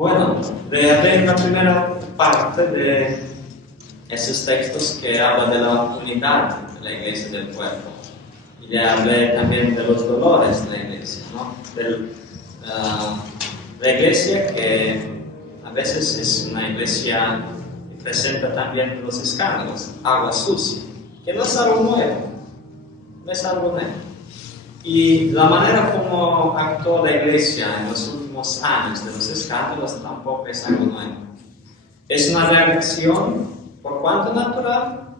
Bueno, leer la primera parte de esos textos que habla de la unidad de la iglesia del cuerpo. Y le hablé también de los dolores de la iglesia, ¿no? La iglesia que a veces es una iglesia que presenta también los escándalos, agua sucia, que no es algo nuevo, no es algo nuevo. Y la manera como actuó la iglesia en los últimos años de los escándalos tampoco es algo nuevo. Es una reacción, por cuanto natural,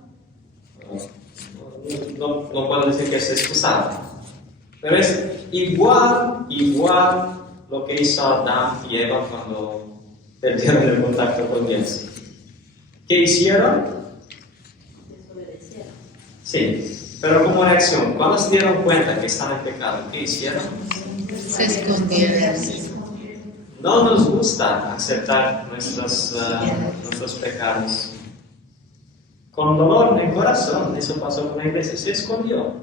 no puedo decir que es excusable, pero es igual lo que hizo Adán y Eva cuando perdieron el contacto con Dios. ¿Qué hicieron? Desobedecieron. Sí, pero como reacción, cuando se dieron cuenta que están en pecado, ¿qué hicieron? Se escondieron. Sí. No nos gusta aceptar nuestros pecados. Con dolor en el corazón, eso pasó con la iglesia, se escondió.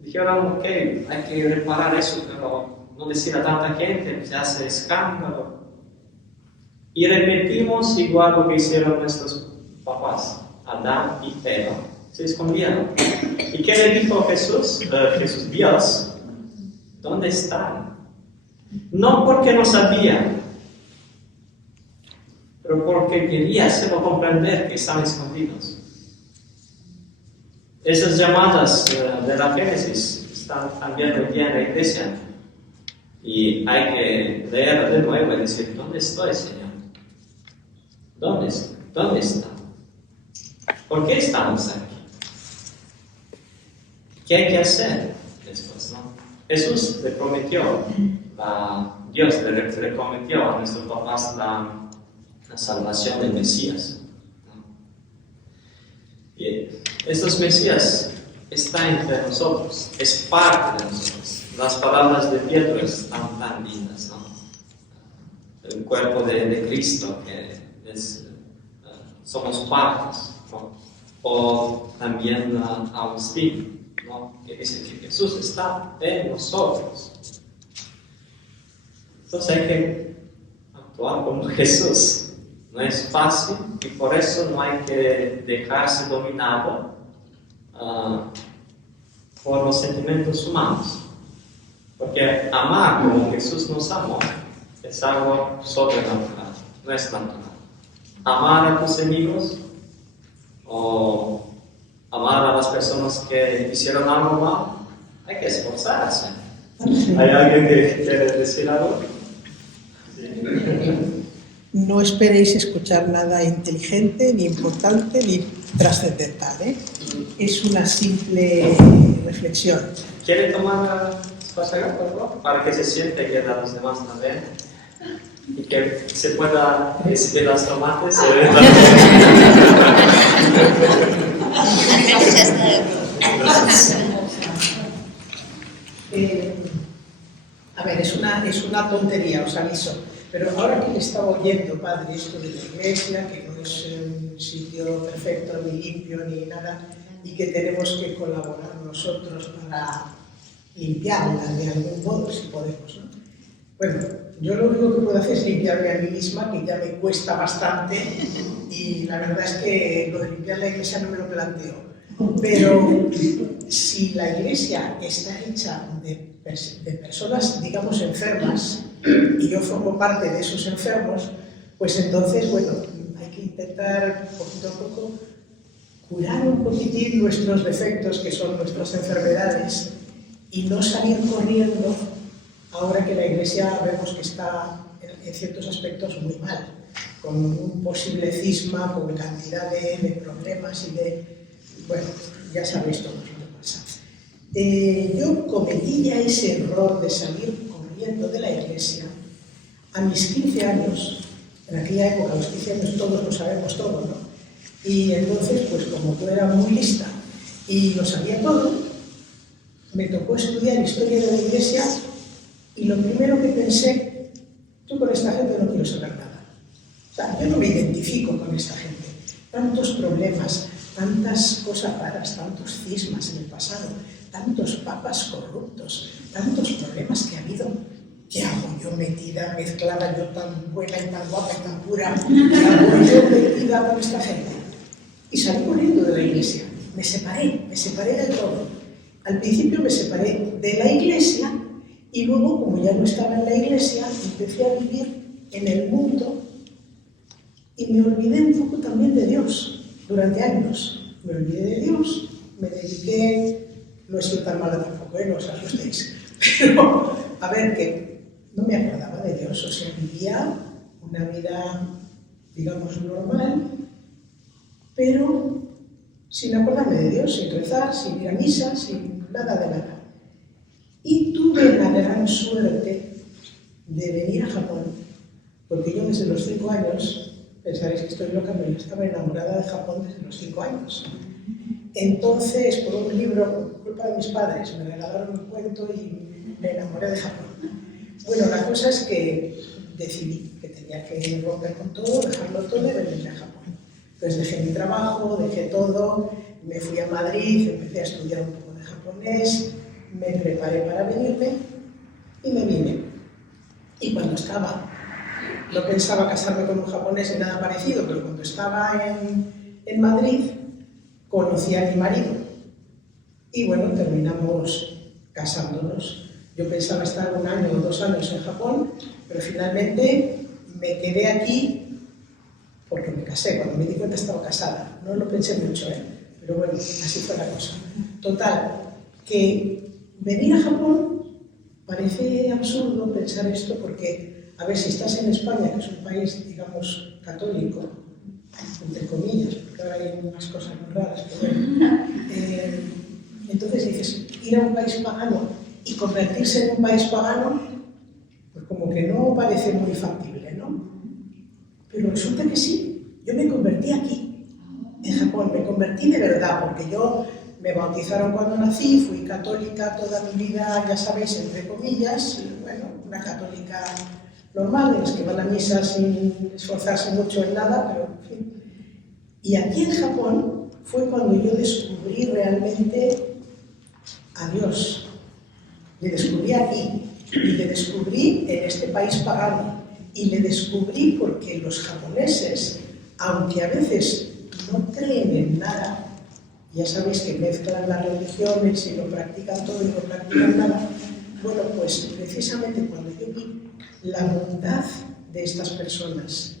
Dijeron, ok, hay que reparar eso, pero no decir a tanta gente, se hace escándalo. Y repetimos igual lo que hicieron nuestros papás, Adán y Eva. Se escondieron. ¿Y qué le dijo Jesús? Dios, ¿dónde están? No porque no sabían, pero porque quería hacerlo comprender que están escondidos. Esas llamadas de la Génesis están también hoy día en la iglesia. Y hay que leer de nuevo y decir, ¿dónde estoy, Señor? ¿Dónde está? ¿Por qué estamos aquí? ¿Qué hay que hacer después, no? Jesús le prometió, Dios le prometió a nuestros papás la salvación del Mesías. Y estos Mesías están entre nosotros, es parte de nosotros. Las palabras de Pedro están tan lindas, ¿no? El cuerpo de Cristo, que somos partes, ¿no? O también Agustín, ¿no? Que dice que Jesús está en nosotros. Entonces hay que actuar como Jesús. No es fácil y por eso no hay que dejarse dominado por los sentimientos humanos. Porque amar como Jesús nos amó es algo sobrenatural, no es natural. Amar a tus amigos o amar a las personas que hicieron algo mal, hay que esforzarse. ¿Hay alguien que quiere decir algo? Sí. No esperéis escuchar nada inteligente, ni importante, ni trascendental, ¿eh? Es una simple reflexión. ¿Quiere tomar pasaga, por favor? Para que se siente que los demás la ven y que se pueda recibir las tomates. A ver, es una tontería, os aviso. Pero ahora que le estaba oyendo, padre, esto de la iglesia, que no es un sitio perfecto, ni limpio, ni nada, y que tenemos que colaborar nosotros para limpiarla de algún modo, si podemos, ¿no? Bueno, yo lo único que puedo hacer es limpiarme a mí misma, que ya me cuesta bastante, y la verdad es que lo de limpiar la iglesia no me lo planteo. Pero si la iglesia está hecha de personas, digamos, enfermas, y yo formo parte de esos enfermos, pues entonces, bueno, hay que intentar poquito a poco curar un poquitín nuestros defectos, que son nuestras enfermedades, y no salir corriendo ahora que la iglesia vemos que está en ciertos aspectos muy mal, con un posible cisma, con cantidad de problemas y de... Bueno, ya sabéis todo lo que pasa. Yo cometí ya ese error de salir corriendo de la iglesia a mis 15 años. En aquella época, a los 15 años todos lo sabemos todo, ¿no? Y entonces, pues como yo era muy lista y lo sabía todo, me tocó estudiar historia de la iglesia y lo primero que pensé, yo con esta gente no quiero saber nada. O sea, yo no me identifico con esta gente. Tantos problemas, tantas cosas raras, tantos cismas en el pasado, tantos papas corruptos, tantos problemas que ha habido. ¿qué hago yo metida, mezclada, yo tan buena y tan guapa y tan pura? ¿Qué hago yo metida con esta gente? Y salí corriendo de la iglesia. Me separé de todo. Al principio me separé de la iglesia y luego, como ya no estaba en la iglesia, empecé a vivir en el mundo y me olvidé un poco también de Dios durante años. Me olvidé de Dios, me dediqué, no he sido tan mala tampoco, no os asustéis, pero a ver, que no me acordaba de Dios, o sea, vivía una vida, digamos, normal, pero sin acordarme de Dios, sin rezar, sin ir a misa, sin nada de nada. Y tuve la gran suerte de venir a Japón, porque yo desde los 5 años, pensaréis que estoy loca, pero yo estaba enamorada de Japón desde los 5 años. Entonces, por un libro, por culpa de mis padres, me regalaron un cuento y me enamoré de Japón. Bueno, la cosa es que decidí que tenía que romper con todo, dejarlo todo y venirme a Japón. Entonces dejé mi trabajo, dejé todo, me fui a Madrid, empecé a estudiar un poco de japonés, me preparé para venirme y me vine. Y cuando estaba, no pensaba casarme con un japonés ni nada parecido, pero cuando estaba en Madrid, conocí a mi marido. Y bueno, terminamos casándonos. Yo pensaba estar 1 año o 2 años en Japón, pero finalmente me quedé aquí porque me casé. Cuando me di cuenta estaba casada. No lo pensé mucho, pero bueno, así fue la cosa. Total, que venir a Japón parece absurdo pensar esto porque, a ver, si estás en España, que es un país, digamos, católico, entre comillas, porque ahora hay unas cosas muy raras, pero bueno, entonces dices, ir a un país pagano y convertirse en un país pagano, pues como que no parece muy factible, ¿no? Pero resulta que sí, yo me convertí aquí, en Japón, me convertí de verdad, porque yo me bautizaron cuando nací, fui católica toda mi vida, ya sabéis, entre comillas, y bueno, una católica normal, de las que van a misa sin esforzarse mucho en nada, pero en fin. Y aquí en Japón fue cuando yo descubrí realmente a Dios. Le descubrí aquí, y le descubrí en este país pagano, y le descubrí porque los japoneses, aunque a veces no creen en nada, ya sabéis que mezclan las religiones y lo practican todo y no practican nada, bueno, pues precisamente cuando yo vi la bondad de estas personas,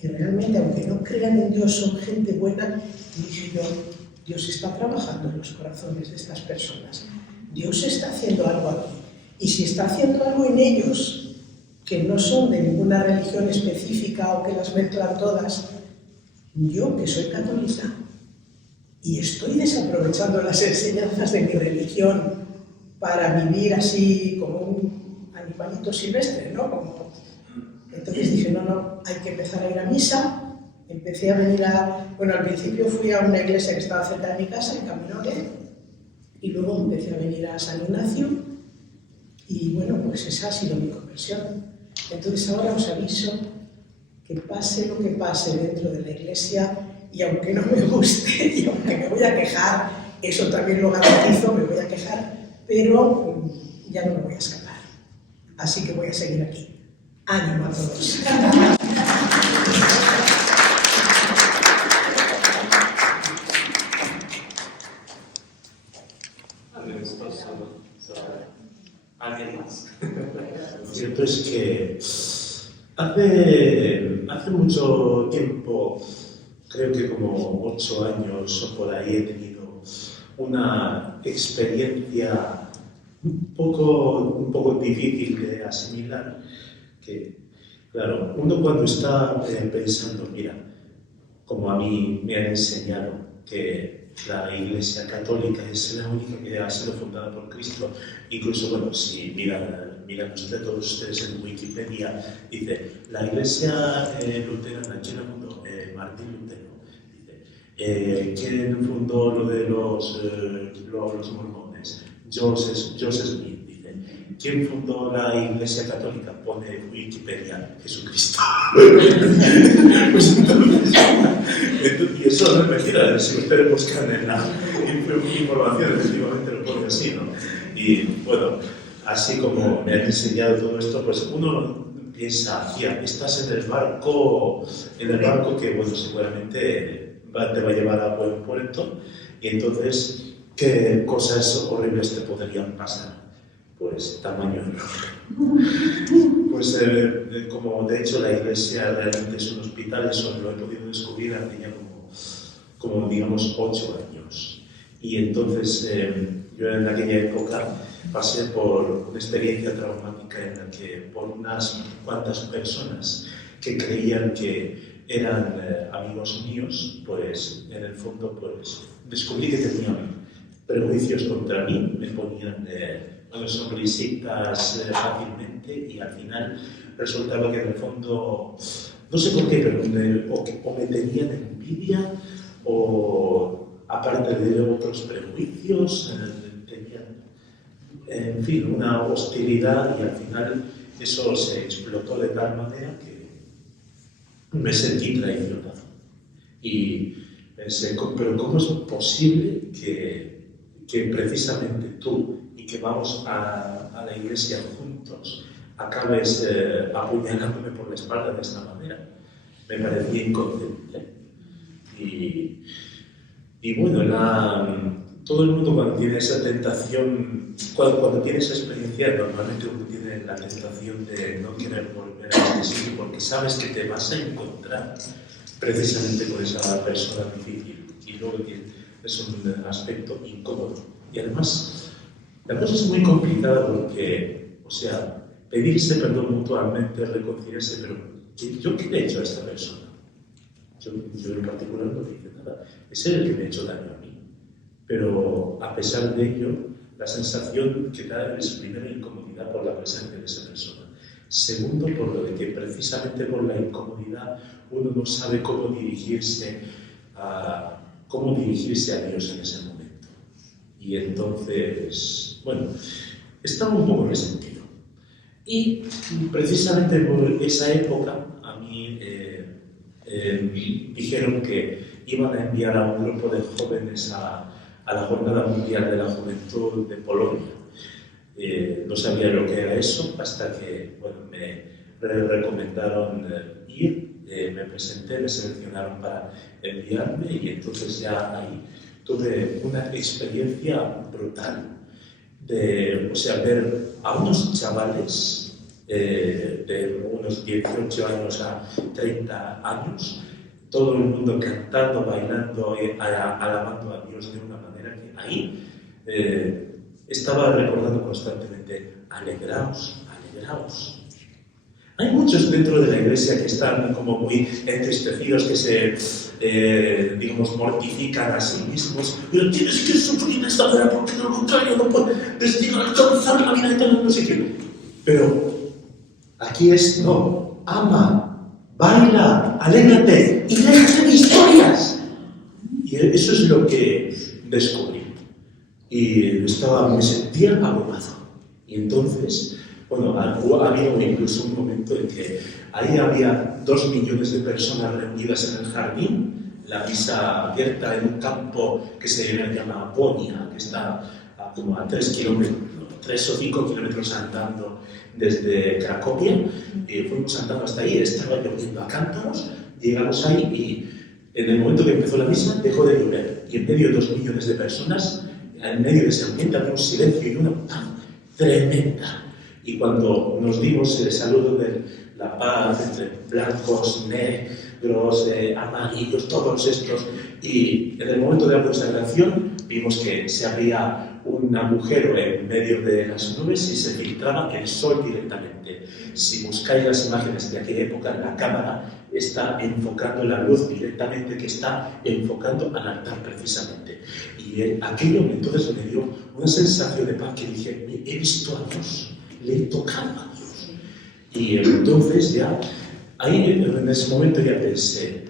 que realmente, aunque no crean en Dios, son gente buena, dije yo, Dios está trabajando en los corazones de estas personas. Dios está haciendo algo aquí. Y si está haciendo algo en ellos, que no son de ninguna religión específica o que las mezclan todas, yo, que soy católica, y estoy desaprovechando las enseñanzas de mi religión para vivir así como un animalito silvestre, ¿no? Entonces dije, no, hay que empezar a ir a misa. Empecé a venir bueno, al principio fui a una iglesia que estaba cerca de mi casa, en Caminones, y luego empecé a venir a San Ignacio, y bueno, pues esa ha sido mi conversión. Entonces ahora os aviso que pase lo que pase dentro de la iglesia, y aunque no me guste, y aunque me voy a quejar, eso también lo garantizo, me voy a quejar, pero ya no me voy a escapar. Así que voy a seguir aquí. ¡Ánimo a todos! ¿Alguien más? Lo cierto es que hace mucho tiempo, creo que como 8 años o por ahí, he tenido una experiencia un poco difícil de asimilar, que, claro, uno cuando está pensando, mira, como a mí me han enseñado que la Iglesia Católica es la única que ha sido fundada por Cristo, incluso, bueno, si miran todos ustedes en Wikipedia, dice, la Iglesia luterana, ¿quién la fundó? Martín Lutero. Dice, ¿quién fundó lo de los mormones? Joseph Smith. Dice, ¿quién fundó la Iglesia Católica? Pone Wikipedia, Jesucristo. Pues entonces, y eso no es mentira, si ustedes buscan en la información, efectivamente lo pone así, ¿no? Y bueno, así como me han enseñado todo esto, pues uno piensa, tía, estás en el barco que, bueno, seguramente te va a llevar a buen puerto, y entonces, ¿qué cosas horribles te podrían pasar? Pues tamaño error. Pues como de hecho la iglesia realmente es un hospital, eso lo he podido descubrir hace ya como digamos 8 años. Y entonces yo en aquella época pasé por una experiencia traumática en la que por unas cuantas personas que creían que eran amigos míos, pues en el fondo pues descubrí que tenían prejuicios contra mí, me ponían sonrisitas fácilmente, y al final resultaba que en el fondo, no sé por qué, pero o me tenían envidia o aparte de otros prejuicios, tenían, en fin, una hostilidad, y al final eso se explotó de tal manera que me sentí traicionado. Y pensé, pero ¿cómo es posible que precisamente tú, y que vamos a la iglesia juntos, acabes apuñalándome por la espalda de esta manera? Me parecía inconcebible. Y bueno, todo el mundo cuando tiene esa tentación, cuando tiene esa experiencia, normalmente uno tiene la tentación de no querer volver a este sitio, porque sabes que te vas a encontrar precisamente con esa persona difícil, y luego es un aspecto incómodo. Y además, la cosa es muy complicada porque, o sea, pedirse perdón mutuamente, reconciliarse, pero ¿yo qué le he hecho a esta persona? Yo en particular no le hice nada. Es él el que me ha hecho daño a mí. Pero a pesar de ello, la sensación que da es primero incomodidad por la presencia de esa persona. Segundo, por lo de que precisamente por la incomodidad uno no sabe cómo dirigirse a Dios en ese momento. Y entonces, bueno, estaba un poco resentido. Y precisamente por esa época a mí dijeron que iban a enviar a un grupo de jóvenes a la Jornada Mundial de la Juventud de Polonia. No sabía lo que era eso hasta que bueno, me recomendaron ir, me presenté, me seleccionaron para enviarme, y entonces ya ahí tuve una experiencia brutal de, o sea, ver a unos chavales de unos 18 años a 30 años, todo el mundo cantando, bailando, alabando a Dios de una manera que ahí estaba recordando constantemente: alegraos, alegraos. Hay muchos dentro de la iglesia que están como muy entristecidos, que se, digamos, mortifican a sí mismos. Pero tienes que sufrir de esta manera porque de lo contrario no puedes alcanzar la vida eterna, no sé qué. Pero aquí es no, ama, baila, alégrate y déjate de historias. Y eso es lo que descubrí. Y me sentía abrumado. Y entonces, bueno, ha habido incluso un momento en que ahí había 2 millones de personas reunidas en el jardín, la misa abierta en un campo que se llama Bonia, que está como a 3 o 5 kilómetros andando desde Cracovia. Fuimos andando hasta ahí, estaba lloviendo a cántaros, llegamos ahí y en el momento que empezó la misa dejó de llover, y en medio de 2 millones de personas, en medio de ese ambiente había un silencio y una paz tremenda. Y cuando nos dimos el saludo de la paz entre blancos, negros, amarillos, todos estos, y en el momento de la consagración vimos que se abría un agujero en medio de las nubes y se filtraba el sol directamente. Si buscáis las imágenes de aquella época, la cámara está enfocando la luz directamente, que está enfocando al altar precisamente. Y aquello entonces me dio una sensación de paz que dije: he visto a Dios, le he tocado a Dios. Y entonces ya, ahí en ese momento ya pensé,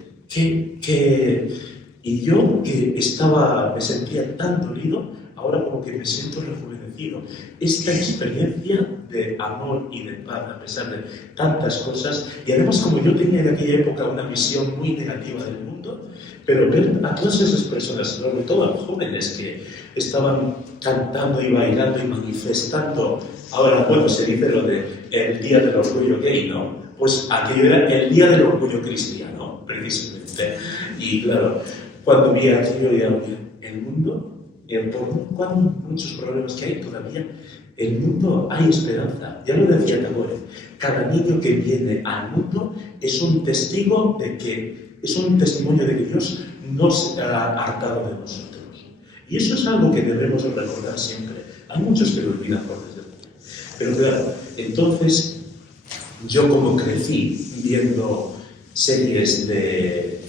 y yo que me sentía tan dolido, ahora como que me siento rejuvenecido. vencido. Esta experiencia de amor y de paz, a pesar de tantas cosas, y además como yo tenía en aquella época una visión muy negativa del mundo, pero ver a todas esas personas, sobre todo a los jóvenes que estaban cantando y bailando y manifestando, ahora, bueno, se dice lo de el Día del Orgullo Gay, ¿no? Pues aquello era el Día del Orgullo Cristiano, precisamente. Y claro, cuando vi aquello, el mundo, por muchos problemas que hay todavía, el mundo hay esperanza. Ya lo decía Tagore, cada niño que viene al mundo es un testigo de que, es un testimonio de que Dios no se ha hartado de nosotros. Y eso es algo que debemos recordar siempre. Hay muchos que lo olvidan por desgracia. Pero claro, entonces, yo como crecí viendo series de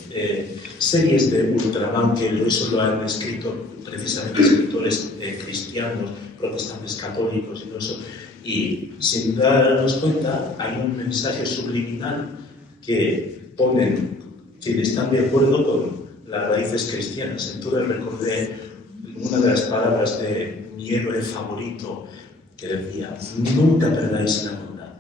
Ultraman, que eso lo han escrito precisamente escritores cristianos, protestantes católicos y todo eso, y sin darnos cuenta hay un mensaje subliminal que ponen que están de acuerdo con las raíces cristianas. Entonces recordé una de las palabras de mi héroe favorito que decía: nunca perdáis la bondad,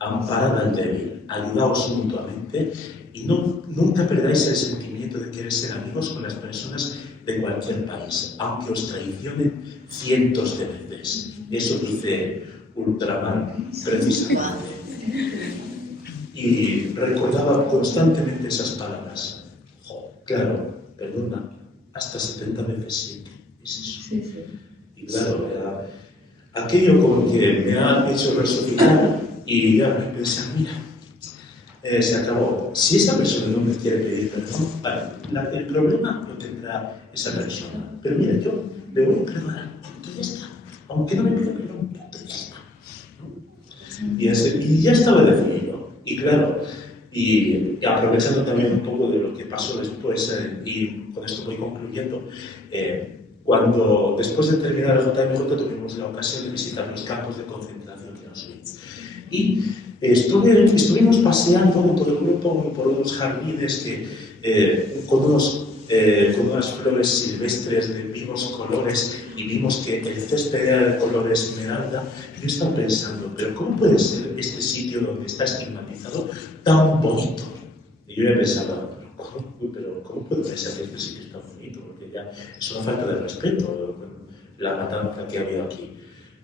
amparad al débil, ayudaos mutuamente y nunca perdáis el sentimiento de querer ser amigos con las personas de cualquier país, aunque os traicionen cientos de veces. Eso dice Ultraman precisamente. Y recordaba constantemente esas palabras. Claro, perdona, hasta 70 veces 7. Es eso. Sí, sí. Y claro, aquello como que me ha hecho resucitar y ya me pensé, mira, se acabó. Si esa persona no me quiere pedir perdón, vale, el problema lo tendrá esa persona. Pero mira, yo le voy a perdonar, entonces ya está. Aunque no me pida perdón, entonces ya está. ¿No? Y ya estaba decidido. Y claro, y aprovechando también un poco de lo que pasó después, y con esto voy concluyendo, cuando después de terminar el JMJ tuvimos la ocasión de visitar los campos de concentración de Auschwitz. Y estuvimos paseando con todo el grupo por unos jardines con unas flores silvestres de vivos colores, y vimos que el césped era de color esmeralda. Y yo estaba pensando, pero ¿cómo puede ser este sitio donde está estigmatizado tan bonito? Y yo ya pensaba, pero ¿cómo puede ser que este sitio es tan bonito? Porque ya es una falta de respeto la matanza que había aquí.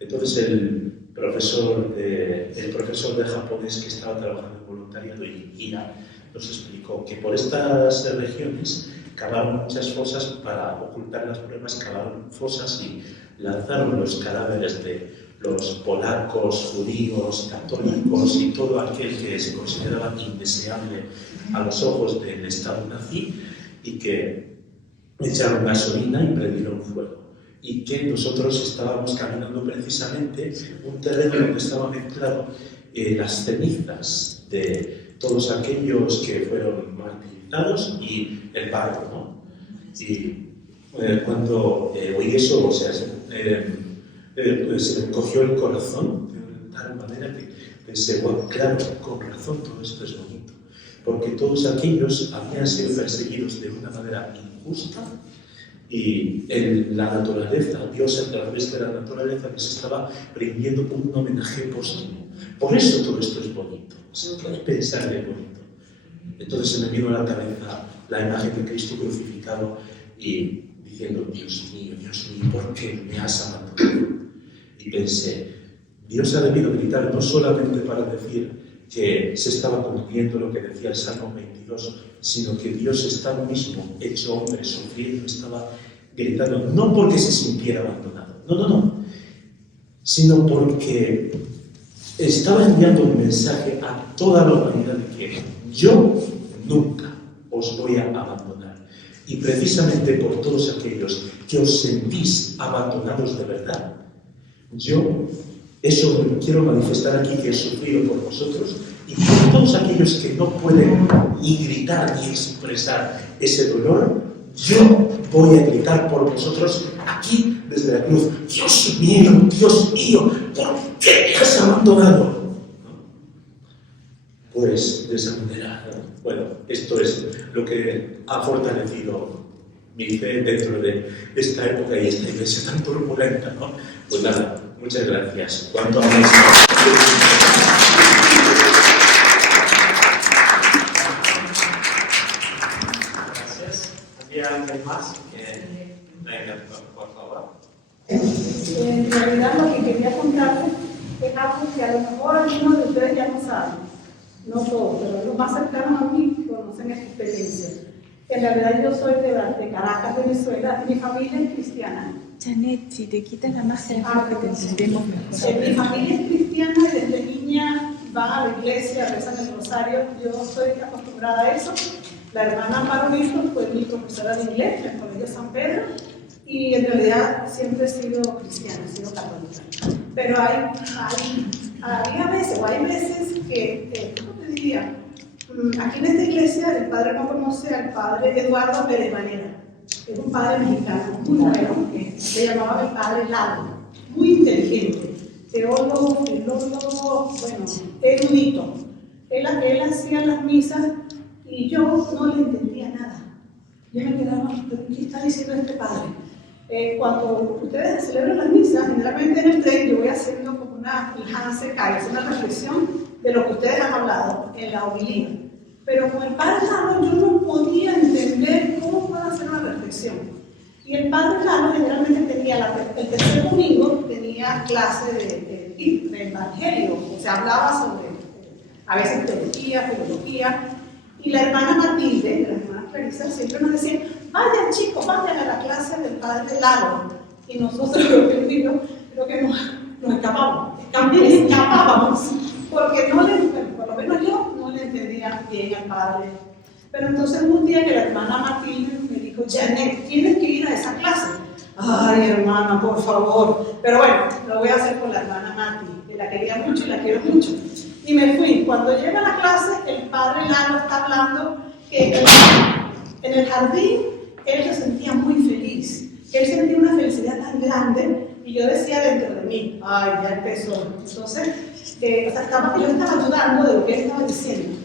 Entonces el profesor de japonés que estaba trabajando en voluntariado y guía nos explicó que por estas regiones cavaron muchas fosas para ocultar las pruebas, cavaron fosas y lanzaron los cadáveres de los polacos, judíos, católicos y todo aquel que se consideraba indeseable a los ojos del Estado nazi, y que echaron gasolina y prendieron fuego. Y que nosotros estábamos caminando precisamente un terreno donde estaba mezclado las cenizas de todos aquellos que fueron martirizados y el barro, ¿no? Y cuando oí eso, o sea, se me cogió el corazón de tal manera que pensé, bueno, claro, con razón todo esto es bonito, porque todos aquellos habían sido perseguidos de una manera injusta. Y en la naturaleza, Dios a través de la naturaleza les estaba rindiendo un homenaje póstumo. Por eso todo esto es bonito, se puede pensar de bonito. Entonces se me vino a la cabeza la imagen de Cristo crucificado y diciendo, Dios mío, ¿por qué me has abandonado? Y pensé, Dios ha debido gritar no solamente para decir que se estaba cumpliendo lo que decía el Salmo 22, sino que Dios estaba mismo, hecho hombre, sufriendo, estaba gritando, no porque se sintiera abandonado, no, sino porque estaba enviando un mensaje a toda la humanidad de que yo nunca os voy a abandonar. Y precisamente por todos aquellos que os sentís abandonados de verdad, yo eso quiero manifestar aquí, que he sufrido por vosotros, y por todos aquellos que no pueden ni gritar ni expresar ese dolor, yo voy a gritar por vosotros aquí desde la cruz. Dios mío, ¿por qué me has abandonado? Pues de esa manera, bueno, esto es lo que ha fortalecido mi fe dentro de esta época y esta iglesia tan turbulenta, ¿no? Pues nada, Muchas gracias. ¿Cuánto amáis? Gracias. ¿Había alguien más que venga, por favor? En realidad lo que quería contarles es algo que a lo mejor algunos de ustedes ya no saben, no todos, pero los más cercanos a mí conocen esta experiencia. En realidad yo soy de Caracas, Venezuela, y mi familia es cristiana. Janet, si te quitas la máscara, que te entendemos mejor. Mi familia es cristiana y desde niña va a la iglesia, rezan el rosario. Yo estoy acostumbrada a eso. La hermana Amparo Milton fue mi profesora de inglés en el Colegio San Pedro y en realidad siempre he sido cristiana, he sido católica. Pero hay veces que, ¿cómo te diría? Aquí en esta iglesia el padre no conoce al padre Eduardo Pérez Valera. Es un padre mexicano muy bueno, que se llamaba el padre Lalo, muy inteligente, teólogo, filólogo, bueno, erudito. Él hacía las misas y yo no le entendía nada. Yo me quedaba, ¿qué está diciendo este padre? Cuando ustedes celebran las misas, generalmente en el tren yo voy haciendo como una reflexión de lo que ustedes han hablado en la homilía. Pero con el padre Lalo yo no podía entender cómo puedo hacer una reflexión. Y el padre Lalo generalmente tenía, el tercer domingo, tenía clase de evangelio, o sea, hablaba sobre, a veces teología, filosofía. Y la hermana Matilde, la hermana Clarisa, siempre nos decía, vayan chicos, vayan a la clase del padre Lalo. Y nosotros, creo que nos escapábamos, porque por lo menos yo no le entendía bien al padre. Pero entonces un día que la hermana Matilde me dijo, Janet, tienes que ir a esa clase. Ay, hermana, por favor. Pero bueno, lo voy a hacer con la hermana Mati, que la quería mucho y la quiero mucho. Y me fui. Cuando llega a la clase, el padre Lalo está hablando que en el jardín él se sentía muy feliz. Él sentía una felicidad tan grande y yo decía dentro de mí, ay, ya empezó. Entonces, yo estaba dudando de lo que él estaba diciendo.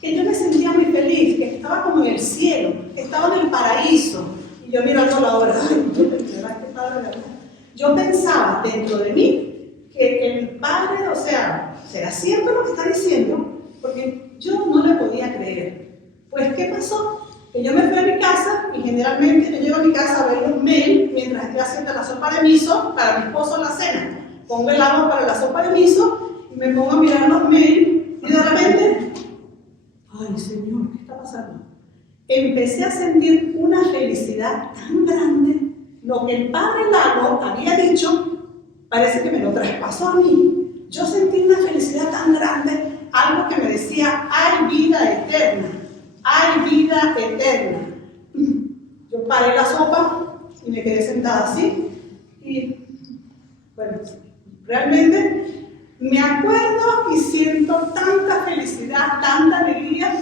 Que yo me sentía muy feliz, que estaba como en el cielo, que estaba en el paraíso. Y yo mirando la hora, ay, yo pensaba dentro de mí que el padre, o sea, ¿será cierto lo que está diciendo? Porque yo no le podía creer. Pues, ¿qué pasó? Que yo me fui a mi casa y generalmente yo llego a mi casa a ver los mails mientras estoy haciendo la sopa de miso para mi esposo en la cena. Pongo el agua para la sopa de miso y me pongo a mirar los mails y de repente, ay Señor, ¿qué está pasando? Empecé a sentir una felicidad tan grande. Lo que el padre Lago había dicho parece que me lo traspasó a mí. Yo sentí una felicidad tan grande, algo que me decía, hay vida eterna. Hay vida eterna. Yo paré la sopa y me quedé sentada así. Y bueno, realmente me acuerdo y siento tanta felicidad, tanta alegría,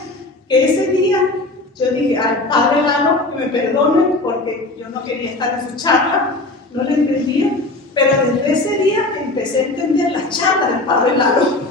que ese día yo dije al padre Lalo que me perdone porque yo no quería estar en su charla, no le entendía, pero desde ese día empecé a entender la charla del padre Lalo.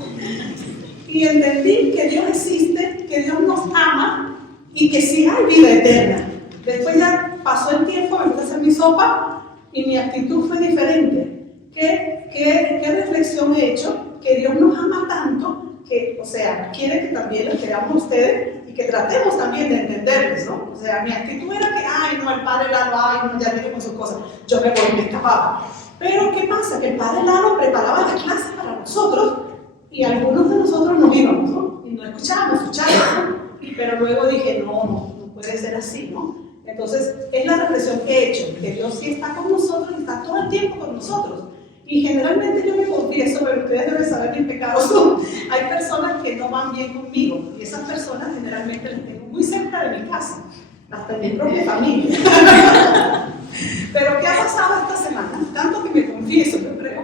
Y entendí que Dios existe, que Dios nos ama y que sí hay vida eterna. Después ya pasó el tiempo, me puse a hacer mi sopa y mi actitud fue diferente. ¿Qué reflexión he hecho? Que Dios nos ama tanto que, o sea, quiere que también los queramos ustedes y que tratemos también de entenderles, ¿no? O sea, mi actitud era que, ay, no, el padre Lalo, ay, no, ya viene con sus cosas. Yo me voy y me escapaba. Pero, ¿qué pasa? Que el padre Lalo preparaba la clase para nosotros y algunos de nosotros nos íbamos, ¿no? Y no escuchábamos su charla, ¿no? Pero luego dije, no puede ser así, ¿no? Entonces, es la reflexión que he hecho, que Dios sí está con nosotros y está todo el tiempo con nosotros. Y generalmente yo me confieso, pero ustedes deben saber mis pecados son. Hay personas que no van bien conmigo y esas personas generalmente las tengo muy cerca de mi casa, hasta en mi propia familia. Pero ¿qué ha pasado esta semana? Tanto que me confieso, yo creo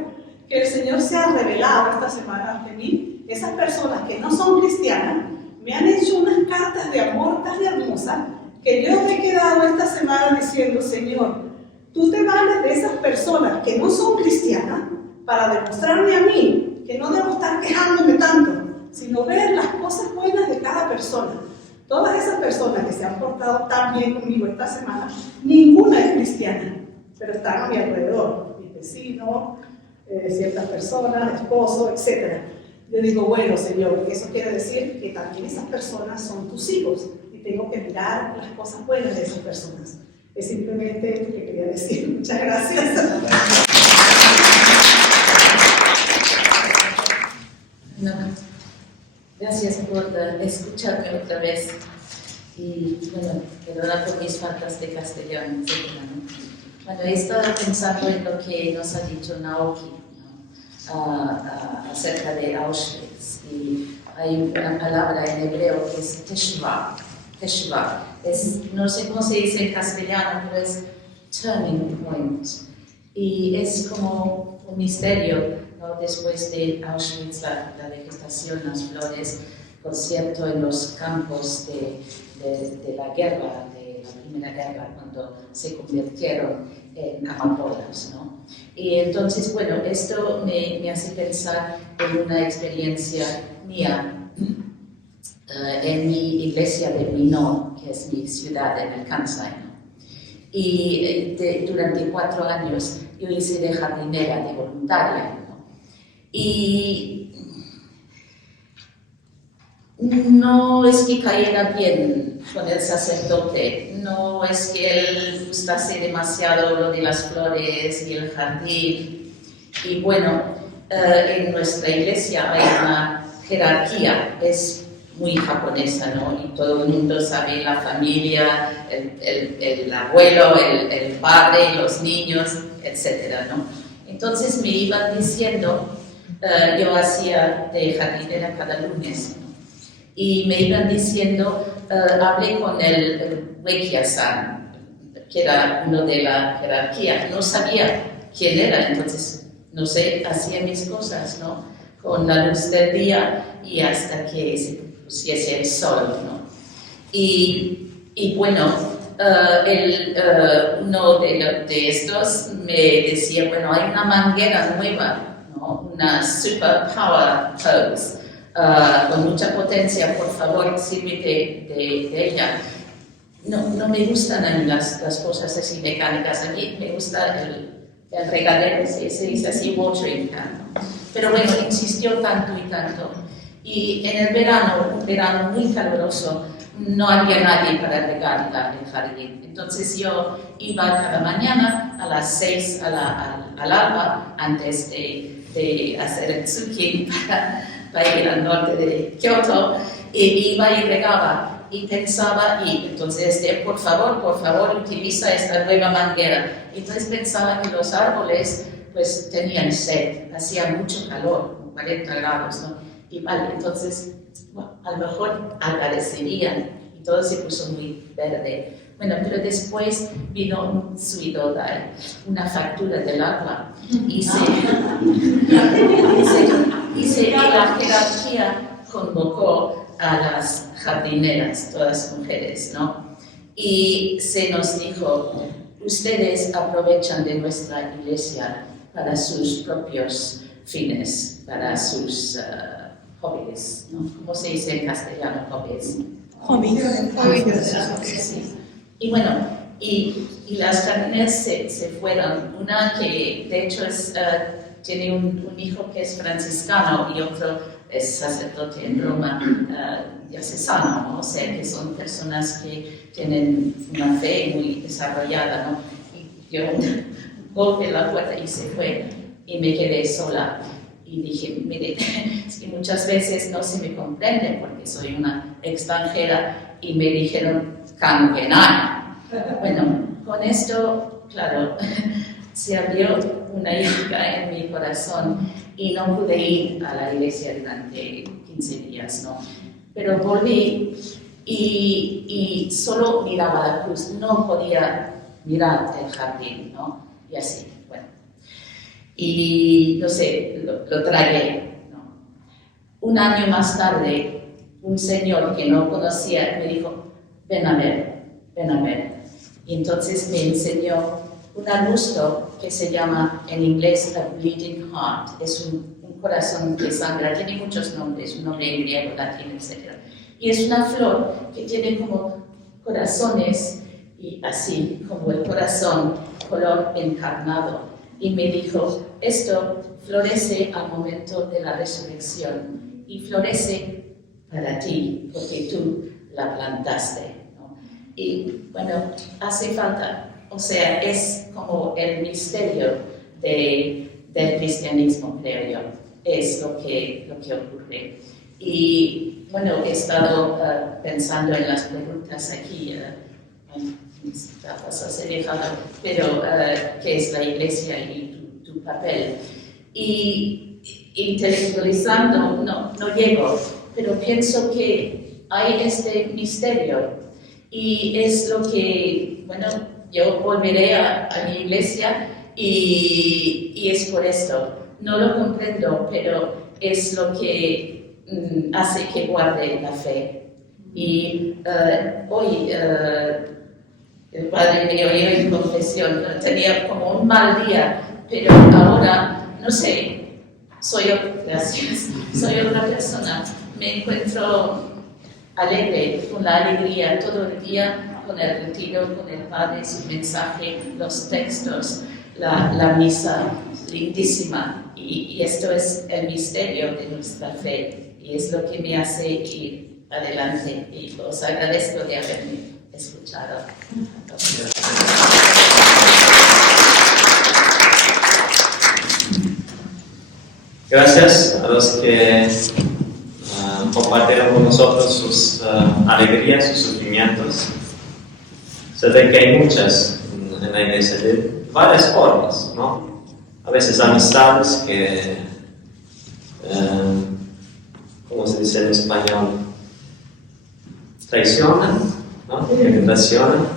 que el Señor se ha revelado esta semana ante mí. Esas personas que no son cristianas me han hecho unas cartas de amor tan hermosas que yo me he quedado esta semana diciendo, Señor, tú te vales de esas personas que no son cristianas para demostrarme a mí que no debo estar quejándome tanto, sino ver las cosas buenas de cada persona. Todas esas personas que se han portado tan bien conmigo esta semana, ninguna es cristiana, pero están a mi alrededor, mis vecinos, ciertas personas, esposo, etc. Yo digo, bueno, Señor, eso quiere decir que también esas personas son tus hijos y tengo que mirar las cosas buenas de esas personas. Es simplemente lo que quería decir. Muchas gracias. No, gracias por escucharme otra vez y bueno, perdona por mis faltas de castellano, etc., ¿no? Bueno, he estado pensando en lo que nos ha dicho Naoki, ¿no? Acerca de Auschwitz, y hay una palabra en hebreo que es teshuvah. Teshuvah. No sé cómo se dice en castellano, pero es turning point. Y es como un misterio, ¿no? Después de Auschwitz, la vegetación, las flores, concierto en los campos de la guerra, de la Primera Guerra, cuando se convirtieron en amapolas, ¿no? Y entonces, bueno, esto me hace pensar en una experiencia mía en mi iglesia de Minot, que es mi ciudad en el Kansai, ¿no? Y durante 4 años yo hice de jardinera, de voluntaria, ¿no? Y no es que cayera bien con el sacerdote, no es que él gustase demasiado lo de las flores y el jardín. Y bueno, en nuestra iglesia hay una jerarquía, es muy japonesa, ¿no? Y todo el mundo sabe la familia, el abuelo, el padre, los niños, etc., ¿no? Entonces me iban diciendo, yo hacía de jardinera cada lunes, ¿no? Y me iban diciendo, hablé con el Weikia-san, que era uno de la jerarquía, no sabía quién era, entonces, no sé, hacía mis cosas, ¿no? Con la luz del día y hasta que se pusiese el sol, ¿no? Y bueno, uno de estos me decía, bueno, hay una manguera nueva, ¿no? Una super power hose, con mucha potencia, por favor, sírvete de ella. No me gustan a mí las cosas así mecánicas, a mí me gusta el regadero, se dice así, watering can, ¿no? Pero bueno, insistió tanto y tanto. Y en el verano, un verano muy caluroso, no había nadie para regar el jardín. Entonces yo iba cada mañana a las 6 al alba, antes de hacer el tsuki para ir al norte de Kioto, y iba y regaba. Y pensaba, y entonces, por favor, utiliza esta nueva manguera. Entonces pensaba que los árboles, pues, tenían sed, hacía mucho calor, 40 grados, ¿no? Y vale, entonces, bueno, a lo mejor agradecerían, y todo se puso muy verde. Bueno, pero después vino un suidodai, una factura del agua, y la jerarquía convocó a las jardineras, todas mujeres, ¿no? Y se nos dijo, ustedes aprovechan de nuestra iglesia para sus propios fines, para sus hobbies, ¿no? ¿Cómo se dice en castellano, hobbies? Hobbies. Sí. Y bueno, y las jardineras se fueron. Una que de hecho tiene un hijo que es franciscano y otro es sacerdote en Roma, diocesano, ¿no? O sea, que son personas que tienen una fe muy desarrollada, ¿no? Y dio un golpe en la puerta y se fue, y me quedé sola. Y dije, mire, es que muchas veces no se me comprende porque soy una extranjera, y me dijeron, Kangenai. Bueno, con esto, claro, se abrió una herida en mi corazón y no pude ir a la iglesia durante 15 días, ¿no? Pero volví y solo miraba la cruz, no podía mirar el jardín, ¿no? Y así, bueno. Y, no sé, lo tragué, ¿no? Un año más tarde, un señor que no conocía me dijo, ven a ver. Y entonces me enseñó un arbusto que se llama en inglés a bleeding heart, es un corazón que sangra, tiene muchos nombres, un nombre en griego, latín, etc. Y es una flor que tiene como corazones, y así como el corazón, color encarnado. y me dijo, esto florece al momento de la resurrección y florece para ti, porque tú la plantaste, ¿no? Y bueno, hace falta, o sea, es como el misterio del cristianismo, creo yo, es lo que ocurre. Y bueno, he estado pensando en las preguntas aquí, mis gafas las he dejado, pero ¿qué es la iglesia y tu papel? Y intelectualizando no llego, pero pienso que hay este misterio y es lo que, bueno, yo volveré a mi iglesia y es por esto. No lo comprendo, pero es lo que hace que guarde la fe. Y hoy el padre me oyó en confesión, tenía como un mal día, pero ahora, no sé, soy otra persona. Me encuentro alegre, con la alegría todo el día, con el retiro, con el padre, su mensaje, los textos, la misa lindísima. Y esto es el misterio de nuestra fe y es lo que me hace ir adelante. Y os agradezco de haberme escuchado. Gracias a los que compartieron con nosotros sus alegrías, sus sufrimientos. Se ve que hay muchas en la iglesia de varias formas, ¿no? A veces amistades que, ¿cómo se dice en español? Traicionan, ¿no? Que traicionan.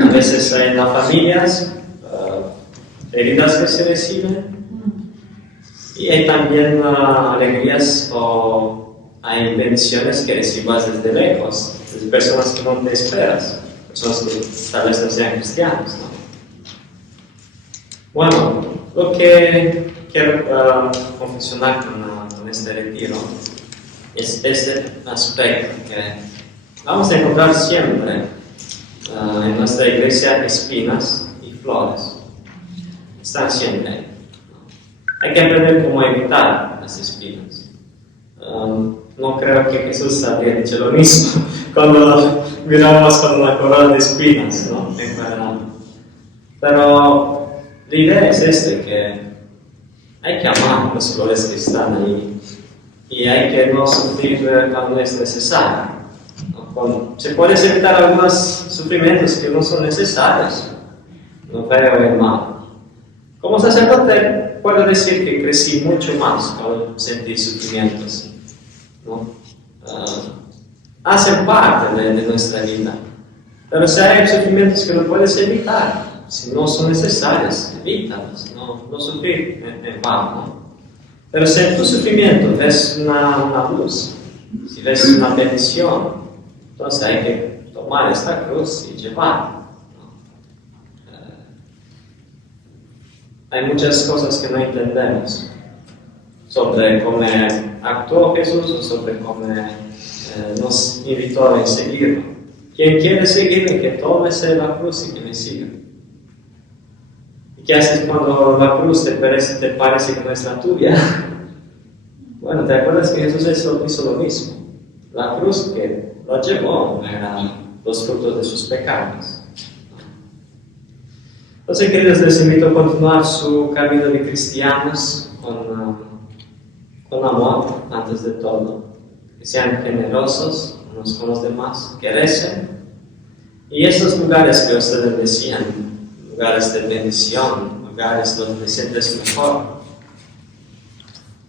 A veces hay en las familias heridas que se reciben. Y hay también alegrías o hay bendiciones que recibas desde lejos, desde personas que no te esperas, personas que tal vez no sean cristianos, ¿no? Bueno, lo que quiero confesionar con este retiro es este aspecto que vamos a encontrar siempre en nuestra iglesia espinas y flores. Están siempre ahí. Hay que aprender cómo evitar las espinas. No creo que Jesús había dicho lo mismo cuando miramos con la corona de espinas, ¿no? Pero la idea es que hay que amar las flores que están ahí y hay que no sufrir cuando es necesario, ¿no? Se puede evitar algunos sufrimientos que no son necesarios, no veo el mal. Como sacerdote puedo decir que crecí mucho más cuando sentí sufrimientos, ¿no? Hacen parte de nuestra vida, pero si hay sufrimientos que no puedes evitar, si no son necesarios, evítalos, no sufrir en vano, ¿no? Pero si en tu sufrimiento ves una luz, si ves una bendición, entonces hay que tomar esta cruz y llevarla. Hay muchas cosas que no entendemos sobre cómo actuó Jesús o sobre cómo nos invitó a seguirlo. Quien quiere seguirme, que tome la cruz y que me siga. ¿Y qué haces cuando la cruz te parece que no es la tuya? Bueno, ¿te acuerdas que Jesús hizo lo mismo? La cruz que lo llevó eran los frutos de sus pecados. Entonces, queridos, les invito a continuar su camino de cristianos con amor, antes de todo. Que sean generosos unos con los demás, que recen. Y estos lugares que ustedes decían, lugares de bendición, lugares donde te sientes mejor.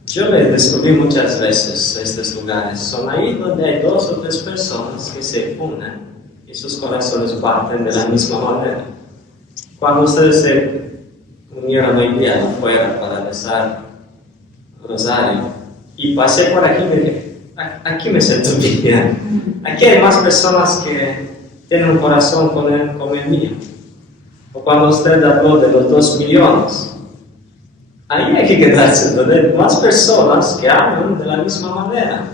Yo les descubrí muchas veces estos lugares. Son ahí donde hay 2 o 3 personas que se unen y sus corazones baten de la misma manera. Cuando ustedes se unieron hoy día afuera para rezar el rosario y pasé por aquí, me dije, aquí me siento bien. Aquí hay más personas que tienen un corazón como el mío. O cuando usted habló de los 2 millones, ahí hay que quedarse, donde hay más personas que hablan de la misma manera.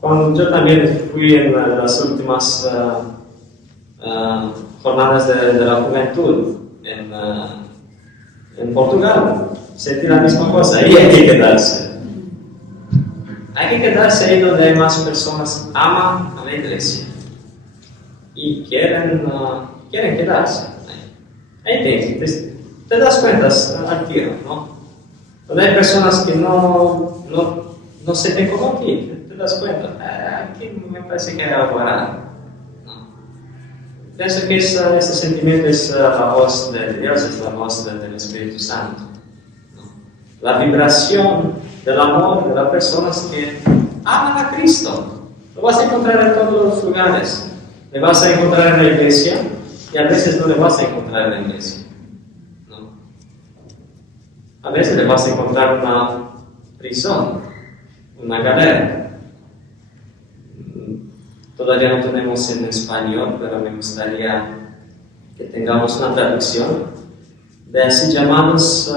Cuando yo también fui en las últimas jornadas de la juventud En Portugal sentí la misma cosa, y hay que quedarse. Hay que quedarse ahí donde hay más personas aman a la iglesia y quieren quedarse. Ahí te das cuenta al tiro, ¿no? Donde hay personas que no se ven como aquí, te das cuenta, aquí me parece que hay algo raro. ¿No? Pienso que ese sentimiento es la voz de Dios, es la voz del Espíritu Santo. ¿No? La vibración del amor de las personas que aman a Cristo. Lo vas a encontrar en todos los lugares. Le vas a encontrar en la iglesia y a veces no le vas a encontrar en la iglesia. ¿No? A veces le vas a encontrar una prisión, una galera. Todavía no tenemos en español, pero me gustaría que tengamos una traducción de así llamados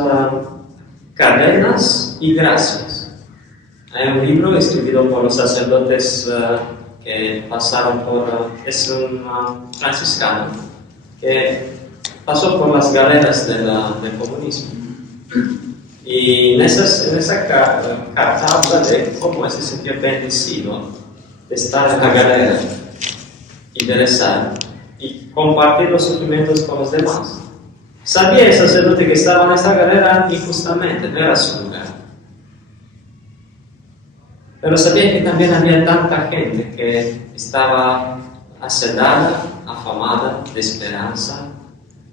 cadenas y gracias. Hay un libro escrito por los sacerdotes que pasaron es un franciscano que pasó por las galeras del comunismo. Y en esa carta habla de cómo se sintió bendecido de estar en la galera y de rezar y compartir los sufrimientos con los demás. Sabía el sacerdote que estaba en esta galera injustamente, no era su lugar. Pero sabía que también había tanta gente que estaba asedada, afamada de esperanza,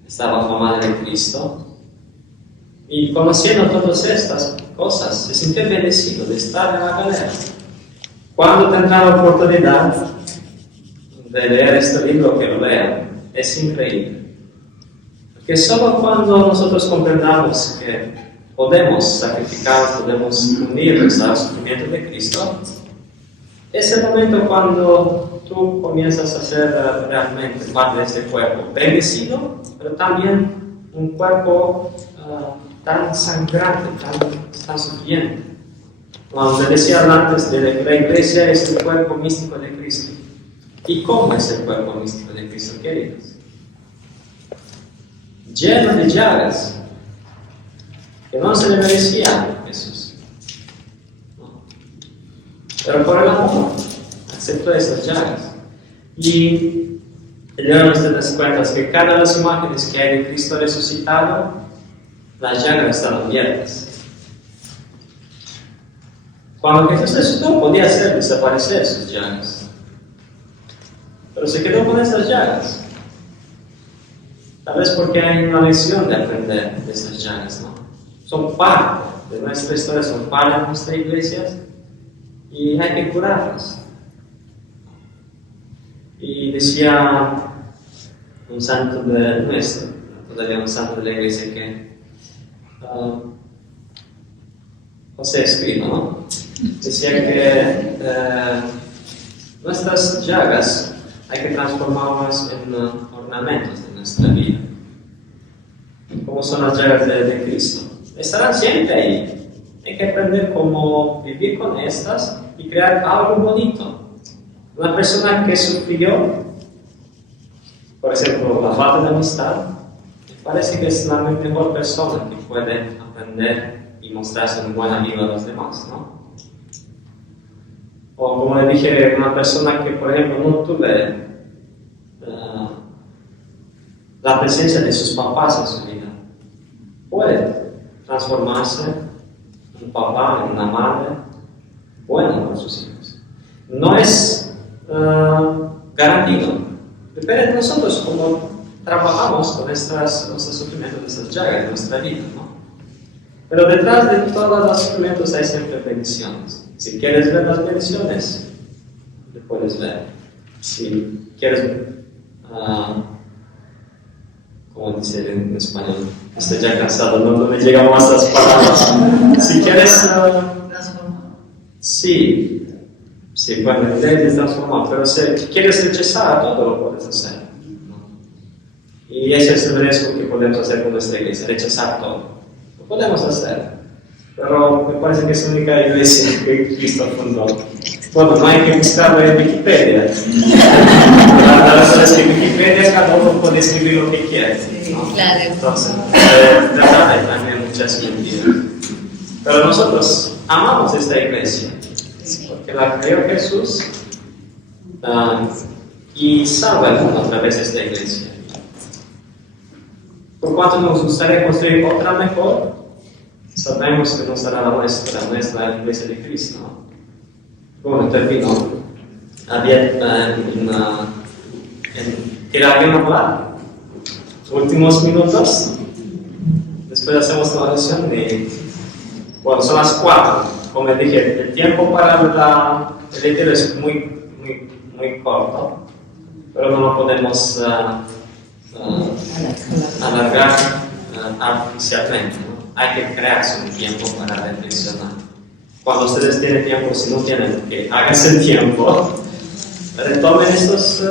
estaba afamada de Cristo. Y conociendo todas estas cosas, se sintió bendecido de estar en la galera. Cuando tendrá la oportunidad de leer este libro, que lo lean, es increíble. Porque solo cuando nosotros comprendamos que podemos sacrificar, podemos unirnos al sufrimiento de Cristo, es el momento cuando tú comienzas a ser realmente parte de este cuerpo bendecido, pero también un cuerpo tan sangrante, tan sufriente. Cuando te decía antes de que la iglesia es el cuerpo místico de Cristo. ¿Y cómo es el cuerpo místico de Cristo, queridos? Lleno de llagas que no se le merecía a Jesús. ¿No? Pero por el amor aceptó esas llagas. Y Dios te das cuenta que cada de las imágenes que hay de Cristo resucitado, las llagas están abiertas. Cuando Jesús resucitó, podía hacer desaparecer sus llagas. Pero se quedó con esas llagas. Tal vez porque hay una lección de aprender de esas llagas, ¿no? Son parte de nuestra historia, son parte de nuestra iglesia y hay que curarlas. Y decía un santo de nuestro, todavía un santo de la iglesia que José escrito, ¿no? Decía que nuestras llagas hay que transformarlas en ornamentos de nuestra vida. Como son las llagas de Cristo. Estarán siempre ahí. Hay que aprender cómo vivir con estas y crear algo bonito. Una persona que sufrió, por ejemplo, la falta de amistad, me parece que es la mejor persona que puede aprender y mostrarse un buen amigo a los demás, ¿no? O como le dije, una persona que, por ejemplo, no tuve la presencia de sus papás en su vida, puede transformarse en un papá, en una madre buena para sus hijos. No es garantido. Depende de nosotros cómo trabajamos con nuestros sufrimientos, nuestras llagas de nuestra vida, ¿no? Pero detrás de todos los sufrimientos hay siempre bendiciones. Si quieres ver las bendiciones, lo puedes ver. Si quieres, como dice en español, estoy ya cansado, no me llegan más las palabras. Si quieres, sí, bueno, debes transformar, pero si quieres rechazar todo, lo puedes hacer, ¿no? Y ese es el riesgo que podemos hacer con nuestra iglesia, rechazar todo. Lo podemos hacer, pero me parece que es la única iglesia que Cristo fundó. Bueno, no hay que buscarlo en Wikipedia. La verdad es que en Wikipedia cada uno pone escribir lo que quiere, ¿no? Claro. Entonces, tratar de también muchas mentiras. Pero nosotros amamos esta iglesia, porque la creó Jesús y salva el mundo a través de esta iglesia. Por cuanto nos gustaría construir otra mejor, sabemos que no será la nuestra iglesia de Cristo, ¿no? Bueno, termino. ¿Quiere alguien hablar? Últimos minutos. Después hacemos la oración de... Bueno, son las 4. Como dije, el tiempo para el retiro es muy corto, pero no lo podemos alargar artificialmente, ¿no? Hay que crearse un tiempo para reflexionar. Cuando ustedes tienen tiempo, si no tienen, que háganse tiempo, retomen estos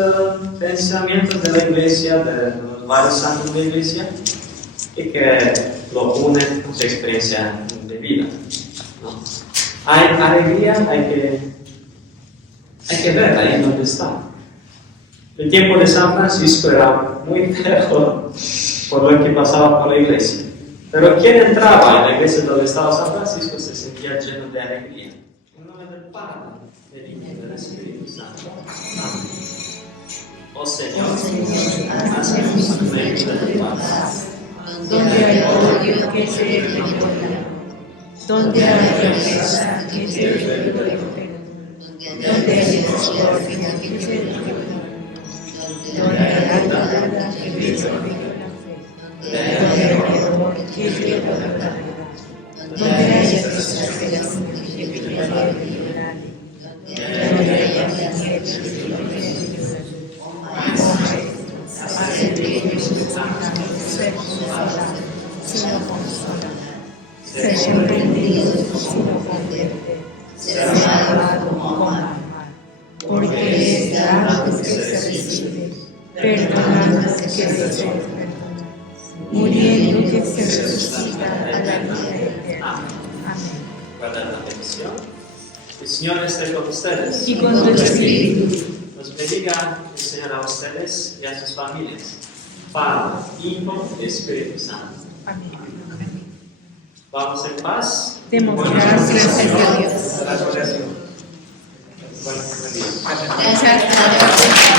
pensamientos de la iglesia, de los varios santos de la iglesia, y que lo unen con su experiencia de vida, ¿no? Hay alegría, hay que verla ahí donde está. El tiempo de San Francisco era muy feo por lo que pasaba por la iglesia. Pero quien entraba en la iglesia donde estaba San Francisco se sentía lleno de alegría. En nombre del Padre, del Hijo y del Espíritu Santo. Amén. Oh Señor, haznos medio de tu paz. Donde hay odio, que se perdona. Donde hay tristeza, que se perdona. Donde hay discordia, que se perdona. Donde hay duda, que se perdona. Donde hay amor, que se perdona. Donde hay desesperación, que se perdona. Donde hay amor, que se perdona. Ser comprendido sino convierte, ser amado como amar, porque es dado que se recibe, perdonando que se perdona, muriendo que se resucita a la vida eterna. Amén. Guardar la bendición. El Señor esté con ustedes. Y con tu espíritu. Nos bendiga el Señor a ustedes y a sus familias. Padre, Hijo y Espíritu Santo. Amén. Vamos en paz. Demos gracias a Dios. Buen día. Gracias a Dios.